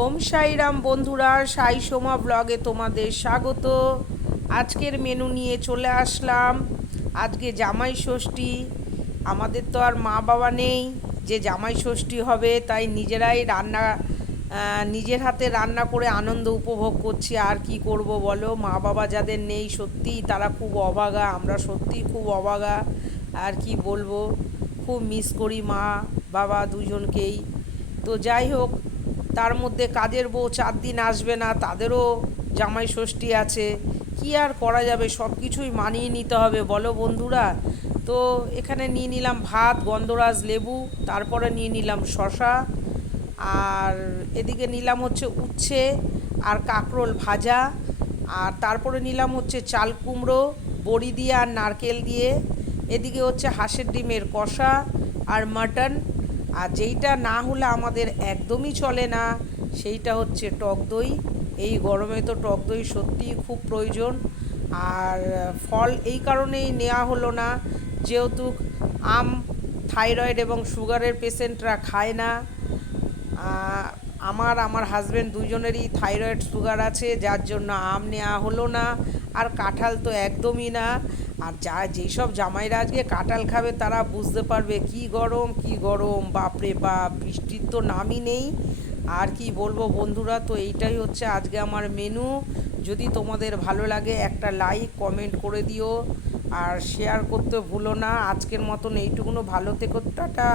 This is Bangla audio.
ওম সাইরাম বন্ধুরা, সাই সোমা ব্লগে তোমাদের স্বাগত। আজকের মেনু নিয়ে চলে আসলাম। আজকে জামাই ষষ্ঠী। আমাদের তো আর মা বাবা নেই যে জামাই ষষ্ঠী হবে, তাই নিজেরাই নিজের হাতে রান্না করে আনন্দ উপভোগ করছি। আর কি করব বলো, মা বাবা যাদের নেই সত্যিই তারা খুব অভাগা, আমরা সত্যিই খুব অভাগা। আর কি বলবো, খুব মিস করি মা বাবা দুজনকেই। তো যাই হোক, তার মধ্যে কাজের বউ 4 দিন আসবে না, তাদেরও জামাই ষষ্ঠী আছে। কি আর করা যাবে, সব কিছুই মানিয়ে নিতে হবে বলো বন্ধুরা। তো এখানে নিয়ে নিলাম ভাত, গন্ধরাজ লেবু, তারপরে নিয়ে নিলাম শশা, আর এদিকে নিলাম হচ্ছে উচ্ছে আর কাঁকরোল ভাজা, আর তারপরে নিলাম হচ্ছে চাল কুমড়ো বড়ি দিয়ে আর নারকেল দিয়ে। এদিকে হচ্ছে হাঁসের ডিমের কষা আর মাটন। আর যেইটা না হলে আমাদের একদমই চলে না, সেইটা হচ্ছে টক দই। এই গরমে তো টক দই সত্যিই খুব প্রয়োজন। আর ফল এই কারণেই নেওয়া হলো না, যেহেতু আম থাইরয়েড এবং সুগারের পেশেন্টরা খায় না। আমার হাজব্যান্ড দুজনেরই থাইরয়েড সুগার আছে, যার জন্য আম নেওয়া হলো না। আর কাঁঠাল তো একদমই না। আর যেসব জামাইরা আজকে কাঁঠাল খাবে তারা বুঝতে পারবে কি গরম, কি গরম, বাপরে বাপ, বৃষ্টির তো নামই নেই। আর কি বলবো বন্ধুরা, তো এইটাই হচ্ছে আজকে আমার মেনু। যদি তোমাদের ভালো লাগে একটা লাইক কমেন্ট করে দিও, আর শেয়ার করতে ভুলো না। আজকের মতন এইটুকুনো, ভালো থেকো, টাটা।